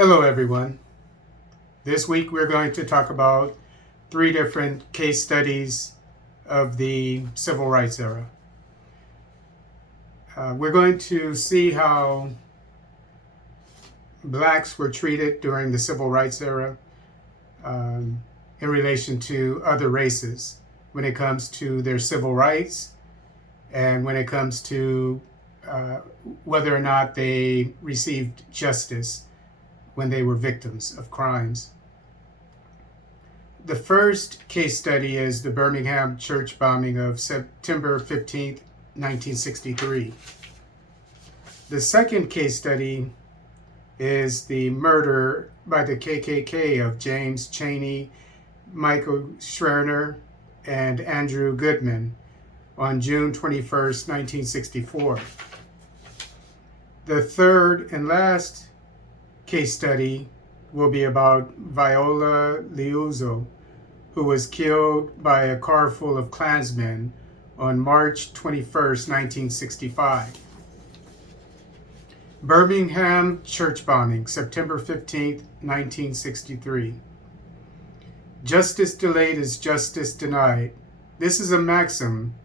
Hello, everyone. This week we're going to talk about 3 different case studies of the civil rights era. We're going to see how blacks were treated during the civil rights era in relation to other races when it comes to their civil rights and when it comes to whether or not they received justice when they were victims of crimes. The first case study is the Birmingham Church Bombing of September 15th, 1963. The second case study is the murder by the KKK of James Chaney, Michael Schwerner, and Andrew Goodman on June 21st, 1964. The third and last case study will be about Viola Liuzzo, who was killed by a car full of klansmen on March 21st, 1965. Birmingham Church Bombing, September 15th, 1963. Justice delayed is justice denied. This is a maxim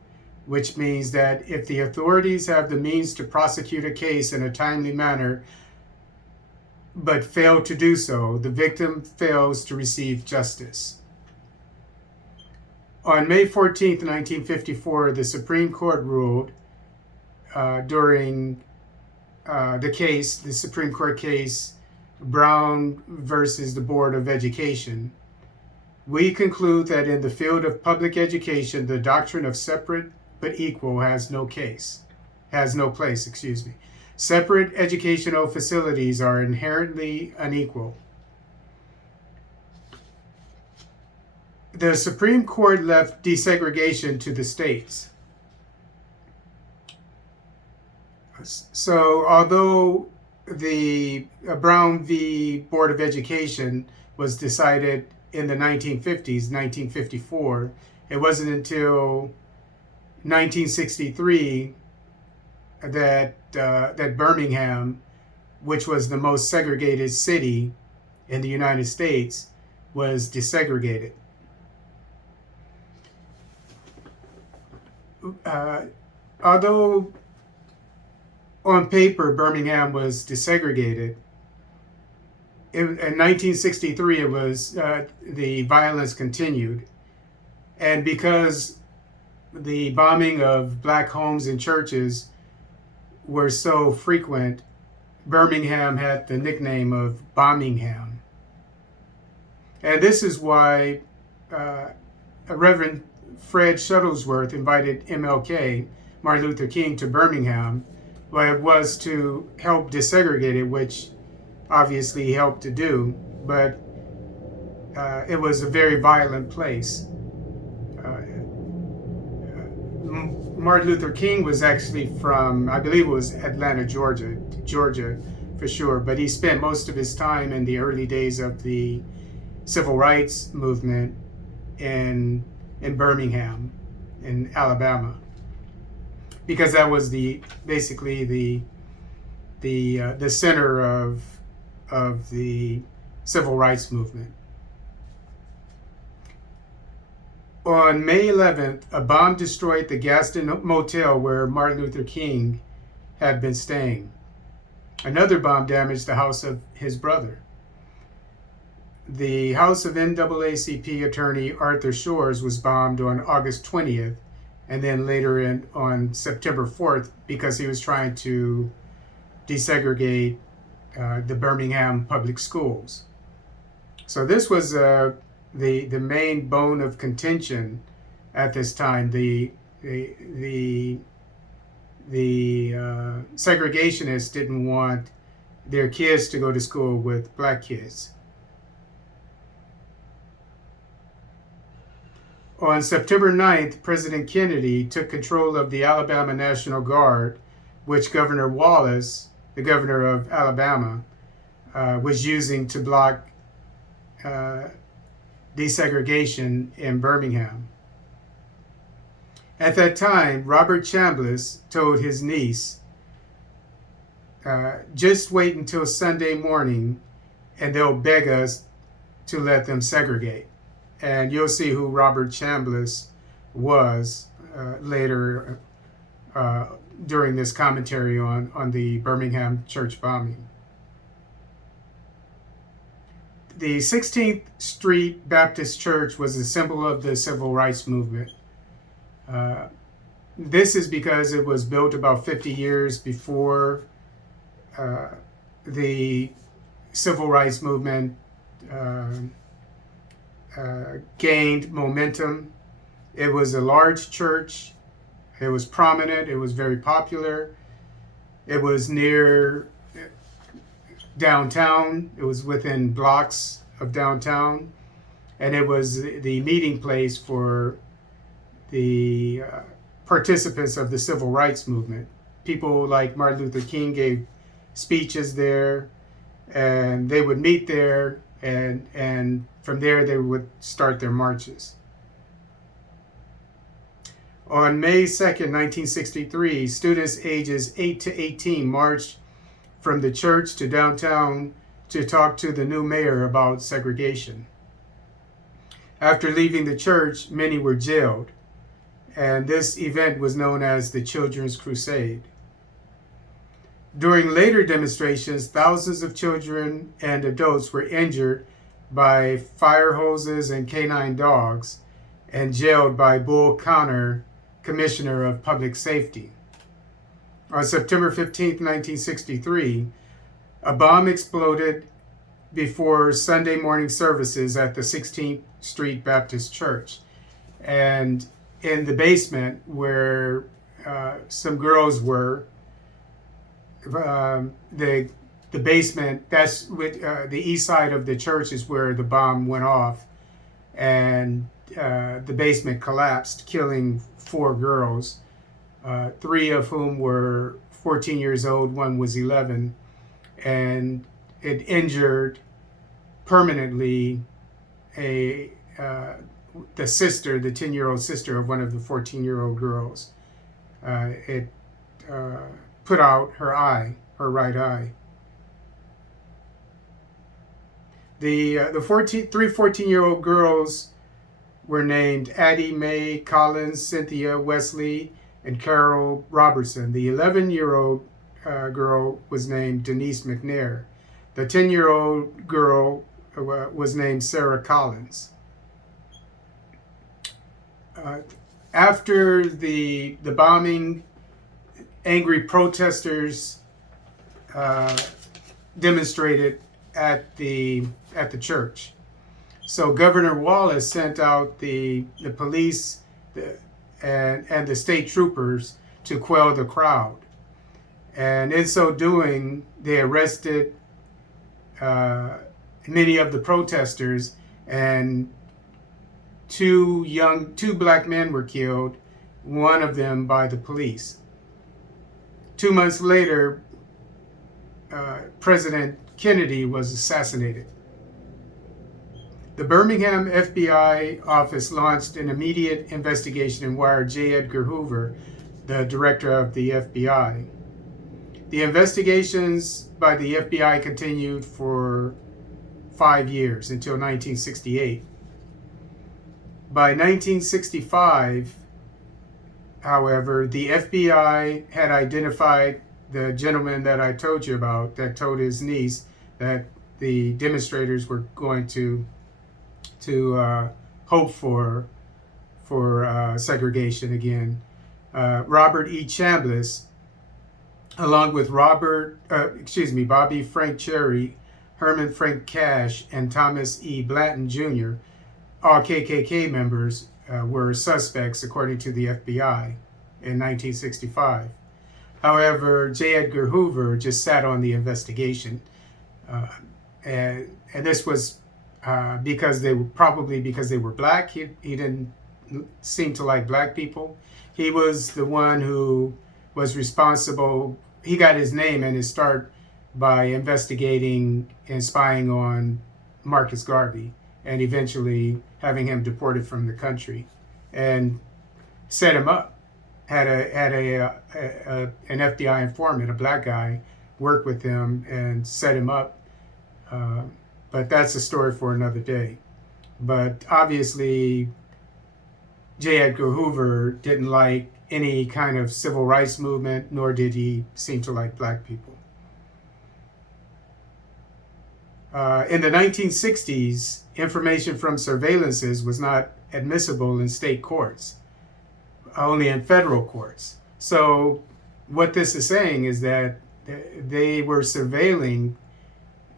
which means that if the authorities have the means to prosecute a case in a timely manner but fail to do so, the victim fails to receive justice. On May 14th, 1954, the Supreme Court ruled during the Supreme Court case Brown versus the Board of Education. We conclude that in the field of public education, the doctrine of separate but equal has no place. Separate educational facilities are inherently unequal. The Supreme Court left desegregation to the states. So although the Brown v. Board of Education was decided in the 1950s, 1954, it wasn't until 1963 that Birmingham, which was the most segregated city in the United States, was desegregated. Although on paper Birmingham was desegregated, in 1963 it was the violence continued, and because the bombing of black homes and churches were so frequent, Birmingham had the nickname of Bombingham. And this is why Reverend Fred Shuttlesworth invited MLK, Martin Luther King, to Birmingham. Well, it was to help desegregate it, which obviously he helped to do, but it was a very violent place. Martin Luther King was actually from, I believe it was Atlanta, Georgia for sure, but he spent most of his time in the early days of the civil rights movement in Birmingham, in Alabama, because that was basically the center of the civil rights movement. On May 11th, a bomb destroyed the Gaston Motel where Martin Luther King had been staying. Another bomb damaged the house of his brother. The house of NAACP attorney Arthur Shores was bombed on August 20th, and then later on September 4th, because he was trying to desegregate the Birmingham public schools. So this was the main bone of contention at this time. The segregationists didn't want their kids to go to school with black kids. On September 9th, President Kennedy took control of the Alabama National Guard, which Governor Wallace, the governor of Alabama, was using to block desegregation in Birmingham. At that time, Robert Chambliss told his niece, just wait until Sunday morning and they'll beg us to let them segregate. And you'll see who Robert Chambliss was later during this commentary on the Birmingham Church Bombing. The 16th Street Baptist Church was a symbol of the civil rights movement. This is because it was built about 50 years before the civil rights movement gained momentum. It was a large church. It was prominent. It was very popular. It was near downtown. It was within blocks of downtown. And it was the meeting place for the participants of the civil rights movement. People like Martin Luther King gave speeches there, and they would meet there, and from there they would start their marches. On May 2nd, 1963, students ages 8 to 18 marched from the church to downtown to talk to the new mayor about segregation. After leaving the church, many were jailed, and this event was known as the Children's Crusade. During later demonstrations, thousands of children and adults were injured by fire hoses and canine dogs and jailed by Bull Connor, Commissioner of Public Safety. On September 15, 1963, a bomb exploded before Sunday morning services at the 16th Street Baptist Church. And in the basement where some girls were, the basement, that's with the east side of the church is where the bomb went off, and the basement collapsed, killing 4 girls, 3 of whom were 14 years old, 1 was 11, and it injured permanently the sister, the 10-year-old sister of one of the 14-year-old girls. It put out her right eye. The 3 14-year-old girls were named Addie Mae Collins, Cynthia Wesley, and Carol Robertson. The 11-year-old girl was named Denise McNair. The 10-year-old girl was named Sarah Collins. After the bombing, angry protesters demonstrated at the church. So Governor Wallace sent out the police and the state troopers to quell the crowd. And in so doing, they arrested many of the protesters, and 2 black men were killed, one of them by the police. 2 months later, President Kennedy was assassinated. The Birmingham FBI office launched an immediate investigation and wired J. Edgar Hoover, the director of the FBI. The investigations by the FBI continued for 5 years until 1968. By 1965, however, the FBI had identified the gentleman that I told you about that told his niece that the demonstrators were going to hope for segregation again. Robert E. Chambliss, along with Bobby Frank Cherry, Herman Frank Cash, and Thomas E. Blanton Jr., all KKK members, were suspects according to the FBI in 1965. However, J. Edgar Hoover just sat on the investigation, and this was because they were black. He didn't seem to like black people. He was the one who was responsible. He got his name and his start by investigating and spying on Marcus Garvey, and eventually having him deported from the country, and set him up. Had an FBI informant, a black guy, work with him and set him up but that's a story for another day. But obviously, J. Edgar Hoover didn't like any kind of civil rights movement, nor did he seem to like black people. In the 1960s, information from surveillances was not admissible in state courts, only in federal courts. So what this is saying is that they were surveilling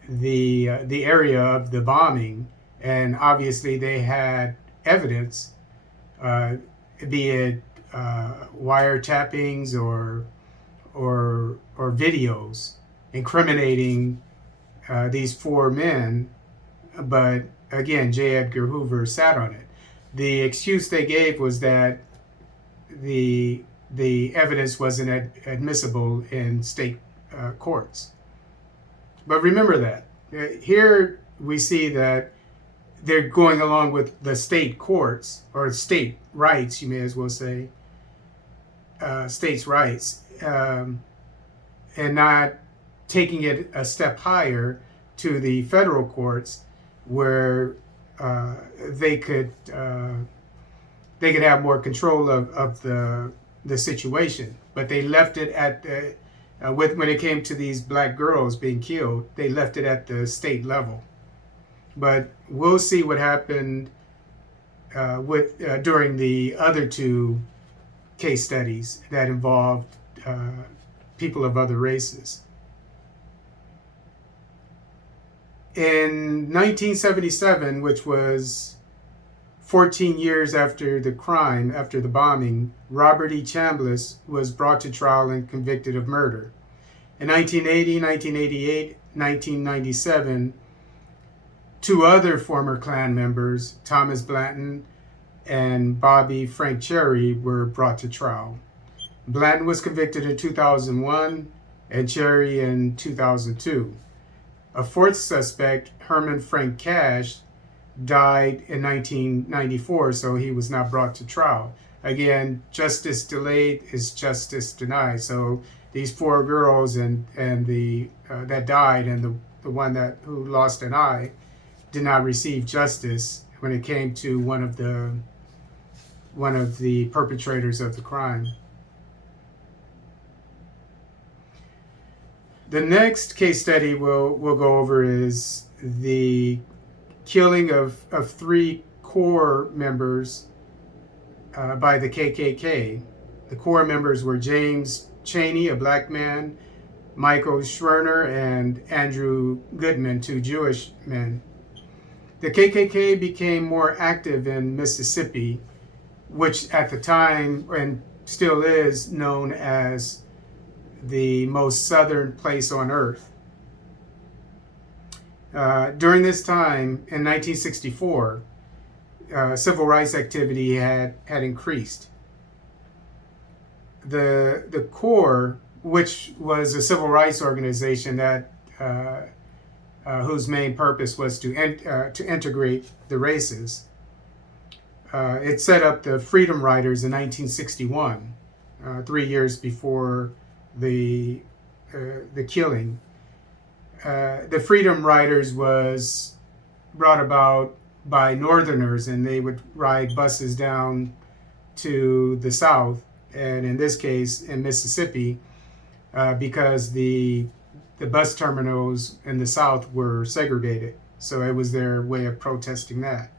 the area of the bombing, and obviously they had evidence, be it wiretappings or videos incriminating these four men. But again, J. Edgar Hoover sat on it. The excuse they gave was that the evidence wasn't admissible in state courts. But remember that. Here we see that they're going along with the state courts, or state rights, you may as well say, states' rights, and not taking it a step higher to the federal courts, where they could have more control of the situation. But they left it at the when it came to these black girls being killed, they left it at the state level. But we'll see what happened during the other two case studies that involved people of other races. In 1977, which was 14 years after the crime, after the bombing, Robert E. Chambliss was brought to trial and convicted of murder. In 1980, 1988, 1997, two other former Klan members, Thomas Blanton and Bobby Frank Cherry, were brought to trial. Blanton was convicted in 2001 and Cherry in 2002. A fourth suspect, Herman Frank Cash, died in 1994, so he was not brought to trial. Again, justice delayed is justice denied. So these four girls and the that died, and the one who lost an eye, did not receive justice when it came to one of the perpetrators of the crime. The next case study we'll go over is the killing of three core members by the KKK. The core members were James Chaney, a black man, Michael Schwerner, and Andrew Goodman, two Jewish men. The KKK became more active in Mississippi, which at the time and still is known as the most southern place on earth. During this time, in 1964, civil rights activity had increased. The Corps, which was a civil rights organization that whose main purpose was to integrate the races, it set up the Freedom Riders in 1961, 3 years before the killing. The Freedom Riders was brought about by Northerners, and they would ride buses down to the South, and in this case in Mississippi, because the bus terminals in the South were segregated. So it was their way of protesting that.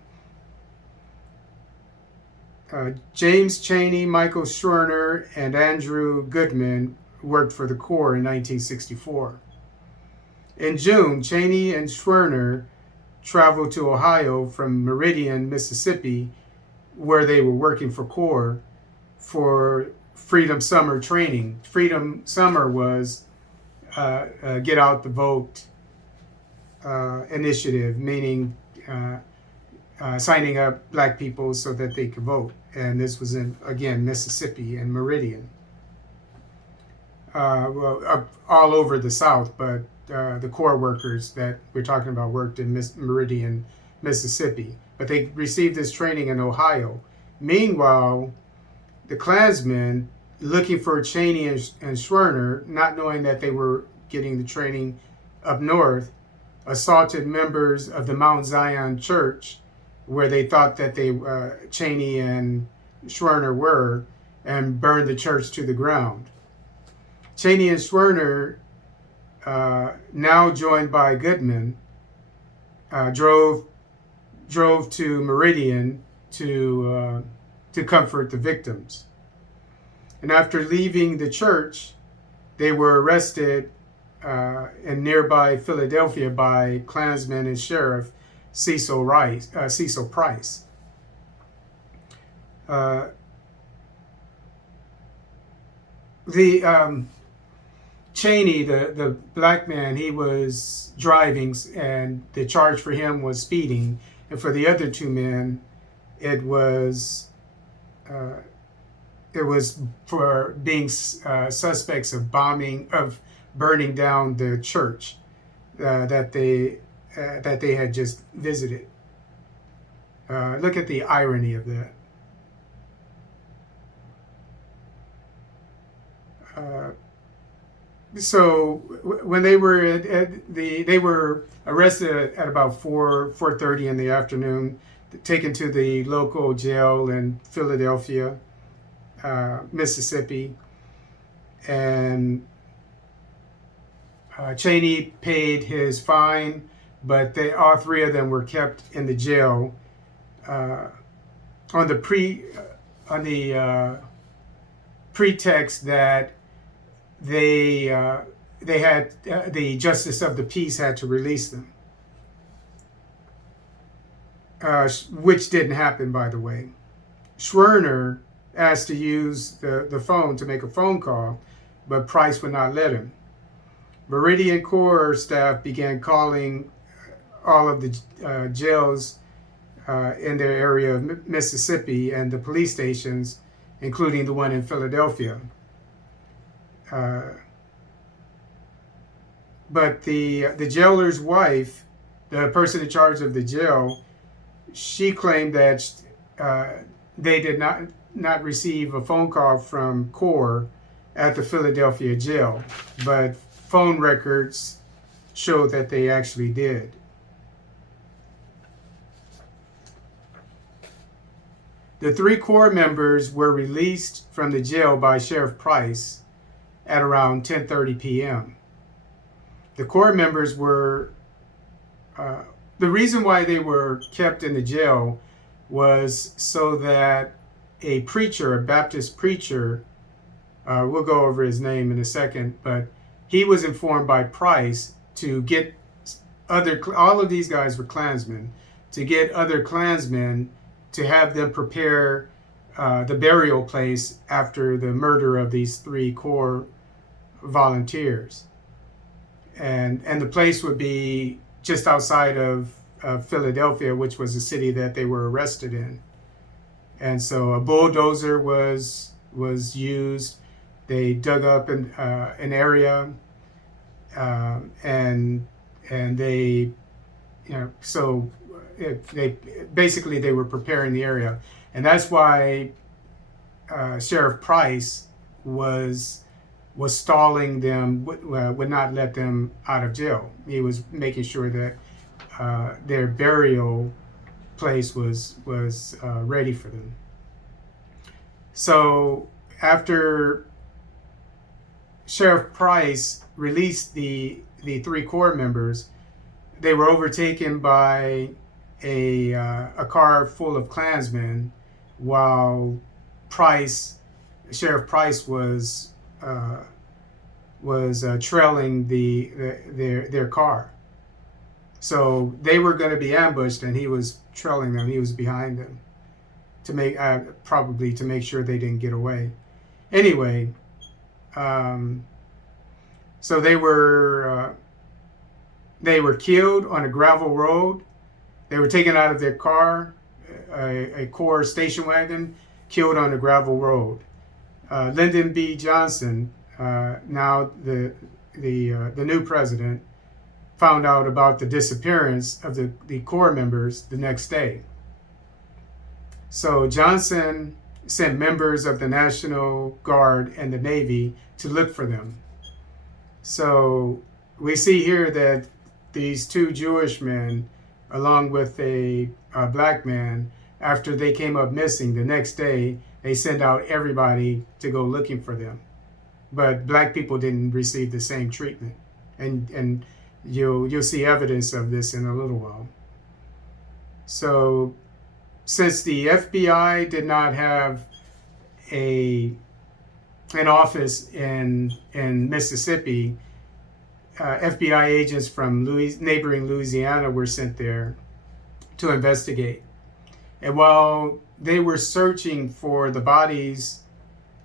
James Chaney, Michael Schwerner, and Andrew Goodman worked for the Corps in 1964. In June, Chaney and Schwerner traveled to Ohio from Meridian, Mississippi, where they were working for Corps, for Freedom Summer training. Freedom Summer was get out the vote initiative, meaning signing up black people so that they could vote. And this was in, again, Mississippi and Meridian. All over the South, but the Corps workers that we're talking about worked in Meridian, Mississippi. But they received this training in Ohio. Meanwhile, the klansmen, looking for Chaney and Schwerner, not knowing that they were getting the training up north, assaulted members of the Mount Zion Church, where they thought that Cheney and Schwerner were, and burned the church to the ground. Cheney and Schwerner, now joined by Goodman, drove to Meridian to comfort the victims. And after leaving the church, they were arrested in nearby Philadelphia by klansman and sheriff Cecil Price. Cheney, the black man, he was driving, and the charge for him was speeding, and for the other two men, it was for being suspects of burning down the church that they had just visited. Look at the irony of that. So when they were they were arrested at about 4:30 in the afternoon, taken to the local jail in Philadelphia, Mississippi, and Cheney paid his fine, but all three of them were kept in the jail on the pretext that they had the justice of the peace had to release them, which didn't happen, by the way. Schwerner asked to use the phone to make a phone call, but Price would not let him. Meridian Corps staff began calling all of the jails in their area of Mississippi and the police stations, including the one in Philadelphia. But the jailer's wife, the person in charge of the jail, she claimed that they did not receive a phone call from Corps at the Philadelphia jail, but phone records show that they actually did. The 3 Corps members were released from the jail by Sheriff Price at around 10:30 p.m. The Corps members were, the reason why they were kept in the jail was so that a preacher, a Baptist preacher, we'll go over his name in a second, but he was informed by Price to get all of these guys were Klansmen, to get other Klansmen to have them prepare the burial place after the murder of these 3 Corps volunteers. And the place would be just outside of Philadelphia, which was the city that they were arrested in. And so a bulldozer was used. They dug up an area, and they, so they were preparing the area, and that's why Sheriff Price was stalling them, would not let them out of jail. He was making sure that their burial place was ready for them. So after Sheriff Price released the 3 Corps members, they were overtaken by a car full of Klansmen, while Sheriff Price was trailing their car. So they were going to be ambushed, and he was trailing them. He was behind them to make probably to make sure they didn't get away. Anyway, so they were killed on a gravel road. They were taken out of their car, a Corps station wagon, killed on a gravel road. Lyndon B. Johnson, now the new president, found out about the disappearance of the Corps members the next day. So Johnson sent members of the National Guard and the Navy to look for them. So we see here that these two Jewish men, along with a black man, after they came up missing, the next day they sent out everybody to go looking for them. But black people didn't receive the same treatment, and you'll see evidence of this in a little while. So, since the FBI did not have an office in Mississippi, FBI agents from neighboring Louisiana were sent there to investigate. And while they were searching for the bodies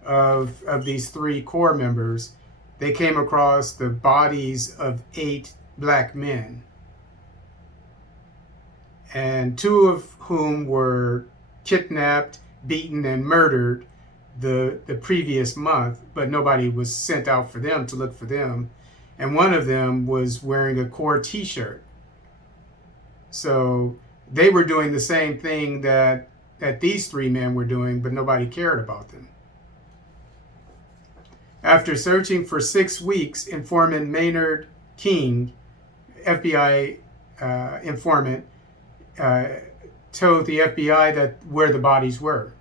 of these three Corps members, they came across the bodies of 8 black men, and 2 of whom were kidnapped, beaten, and murdered the previous month, but nobody was sent out for them to look for them. And one of them was wearing a Corps t-shirt. So they were doing the same thing that these 3 men were doing, but nobody cared about them. After searching for 6 weeks, informant Maynard King, FBI informant, told the FBI that where the bodies were,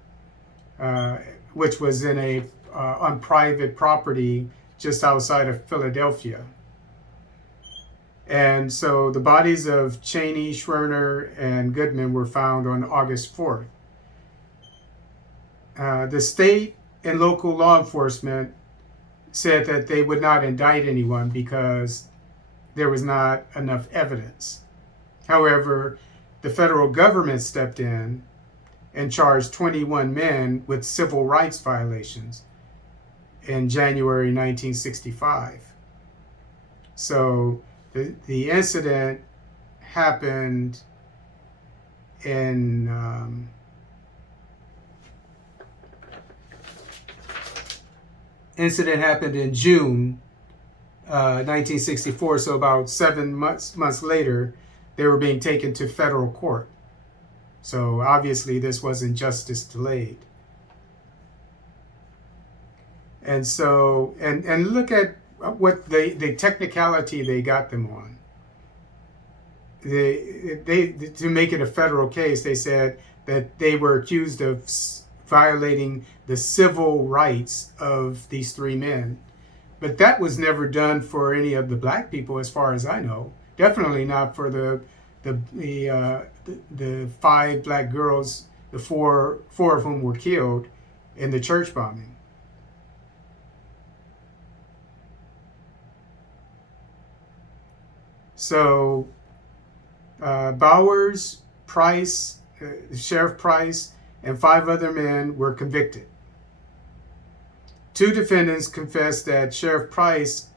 which was in on private property just outside of Philadelphia. And so the bodies of Cheney, Schwerner, and Goodman were found on August 4th. The state and local law enforcement said that they would not indict anyone because there was not enough evidence. However, the federal government stepped in and charged 21 men with civil rights violations in January 1965. So the incident happened in June 1964. So about 7 months later, they were being taken to federal court. So obviously this wasn't justice delayed. And so, and look at what the technicality they got them on. They to make it a federal case, they said that they were accused of violating the civil rights of these 3 men. But that was never done for any of the black people, as far as I know. Definitely not for the 5 black girls, the four of whom were killed in the church bombing. So Bowers, Price, Sheriff Price, and 5 other men were convicted. 2 defendants confessed that Sheriff Price,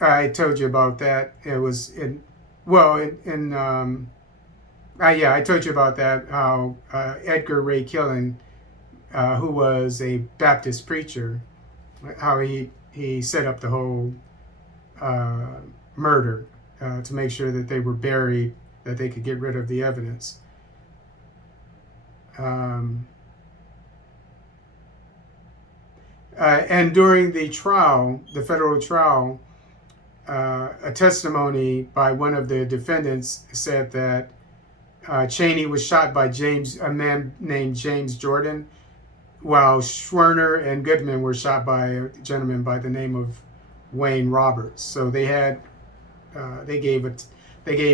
I told you about that. It was I told you about that, how Edgar Ray Killen, who was a Baptist preacher, how he set up the whole murder to make sure that they were buried, that they could get rid of the evidence. And during the trial, the federal trial, a testimony by one of the defendants said that Cheney was shot by a man named James Jordan, while Schwerner and Goodman were shot by a gentleman by the name of Wayne Roberts. So they had they gave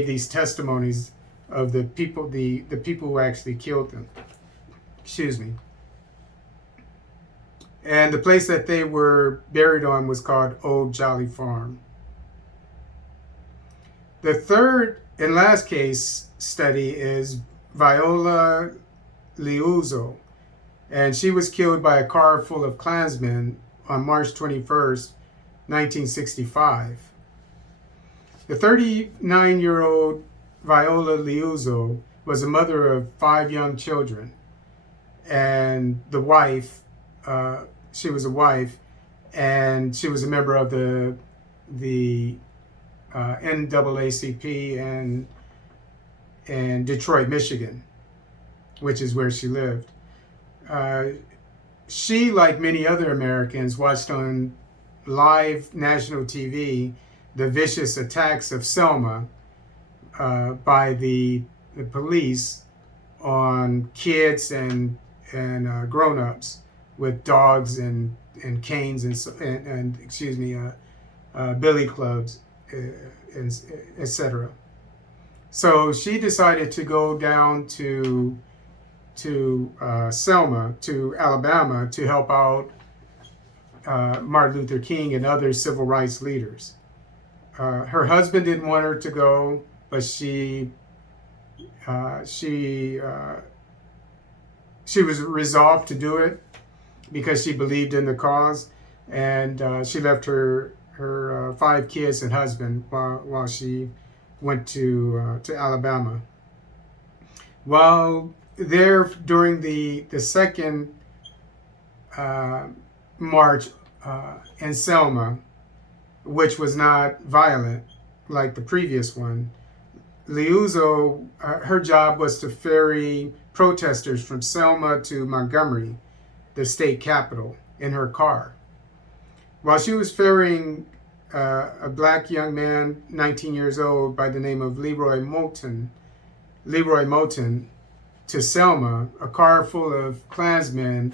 these testimonies of the people who actually killed them. Excuse me. And the place that they were buried on was called Old Jolly Farm. The third and last case study is Viola Liuzzo, and she was killed by a car full of klansmen on March 21st, 1965. The 39-year-old Viola Liuzzo was a mother of 5 young children, and the wife, she was a wife, and she was a member of the NAACP in Detroit, Michigan, which is where she lived. She, like many other Americans, watched on live national TV the vicious attacks of Selma by the police on kids and grown-ups with dogs and canes and excuse me, billy clubs, etc. So she decided to go down to Selma, to Alabama, to help out Martin Luther King and other civil rights leaders. Her husband didn't want her to go, but she was resolved to do it because she believed in the cause, and she left her 5 kids and husband while she went to Alabama. While there during the second march in Selma, which was not violent like the previous one, Liuzzo, her job was to ferry protesters from Selma to Montgomery, the state capital, in her car. While she was ferrying a black young man, 19 years old, by the name of Leroy Moulton, to Selma, a car full of klansmen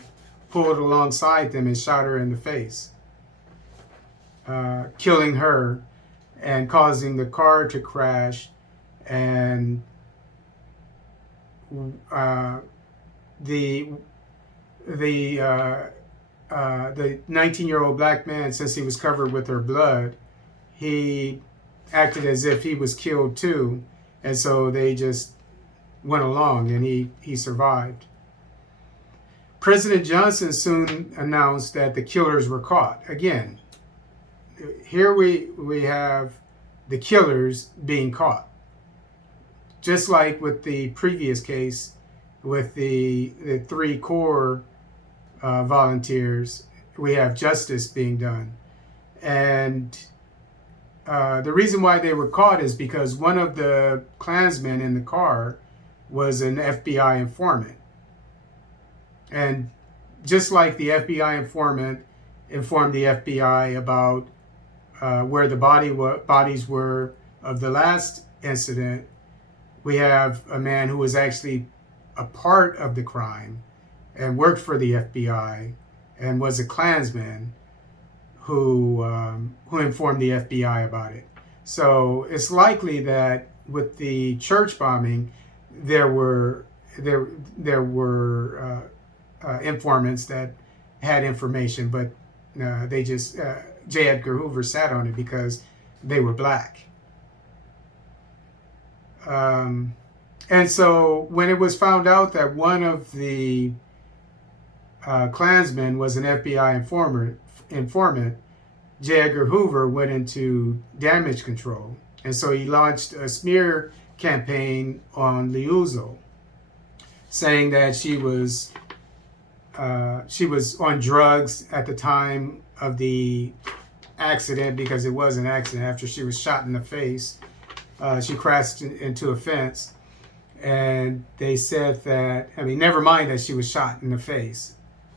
pulled alongside them and shot her in the face, killing her and causing the car to crash. And the 19-year-old black man, since he was covered with her blood, he acted as if he was killed too, and so they just went along, and he survived. President Johnson soon announced that the killers were caught. Again, here we have the killers being caught. Just like with the previous case with the 3 core volunteers, we have justice being done. And the reason why they were caught is because one of the klansmen in the car was an FBI informant. And just like the FBI informant informed the FBI about where the bodies were of the last incident, we have a man who was actually a part of the crime and worked for the FBI and was a Klansman who informed the FBI about it. So it's likely that with the church bombing, there were informants that had information, but they just J. Edgar Hoover sat on it because they were black. And so when it was found out that one of the Klansmen was an FBI informant, J. Edgar Hoover went into damage control. And so he launched a smear campaign on Liuzzo, saying that she was on drugs at the time of the accident, because it was an accident. After she was shot in the face, she crashed into a fence, and they said that, I mean, never mind that she was shot in the face.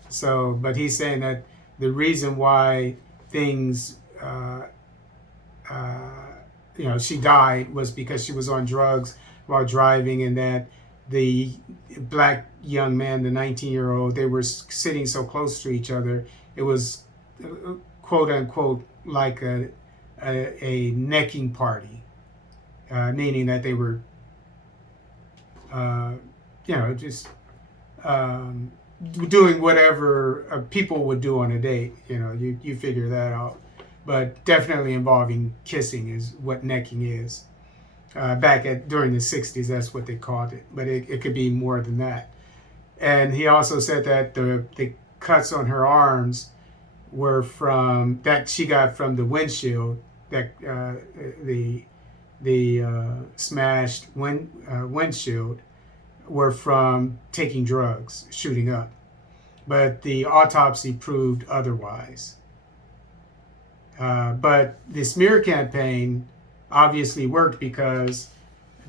So, but he's saying that the reason why things, she died was because she was on drugs while driving, and that the black young man, the 19-year-old, they were sitting so close to each other. It was, quote unquote, like a necking party, meaning that they were, just doing whatever people would do on a date. You figure that out. But definitely involving kissing is what necking is. During the 60s, that's what they called it. But it could be more than that. And he also said that the cuts on her arms were that she got from the windshield, that the smashed windshield were from taking drugs, shooting up. But the autopsy proved otherwise. But the smear campaign obviously worked, because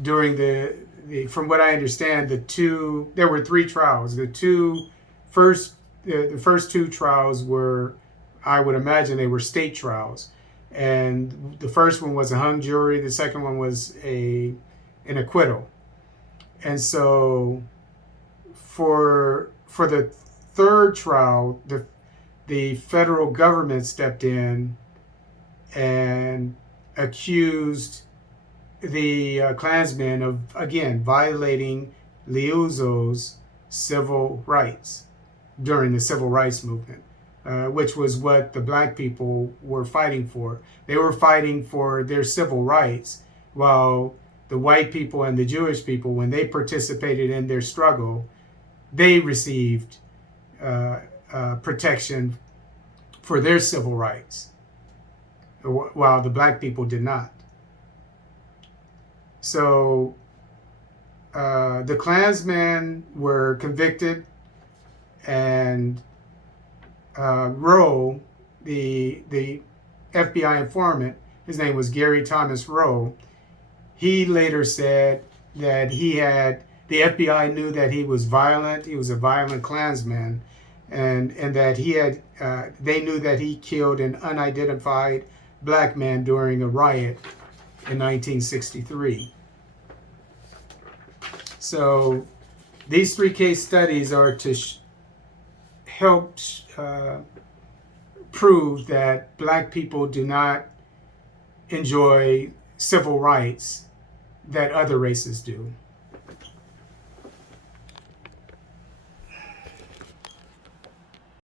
during from what I understand, there were 3 trials. The first 2 trials were, I would imagine they were state trials. And the first one was a hung jury. The second one was a an acquittal. And so for the third trial, the federal government stepped in and accused the klansmen of, again, violating Liuzzo's civil rights during the civil rights movement, which was what the black people were fighting for. They were fighting for their civil rights, while the white people and the Jewish people, when they participated in their struggle, they received protection for their civil rights, while the black people did not. So the Klansmen were convicted, and Rowe, the FBI informant, his name was Gary Thomas Rowe, he later said that the FBI knew that he was violent, he was a violent Klansman, and that they knew that he killed an unidentified black man during a riot in 1963. So these three case studies are to help prove that black people do not enjoy civil rights that other races do.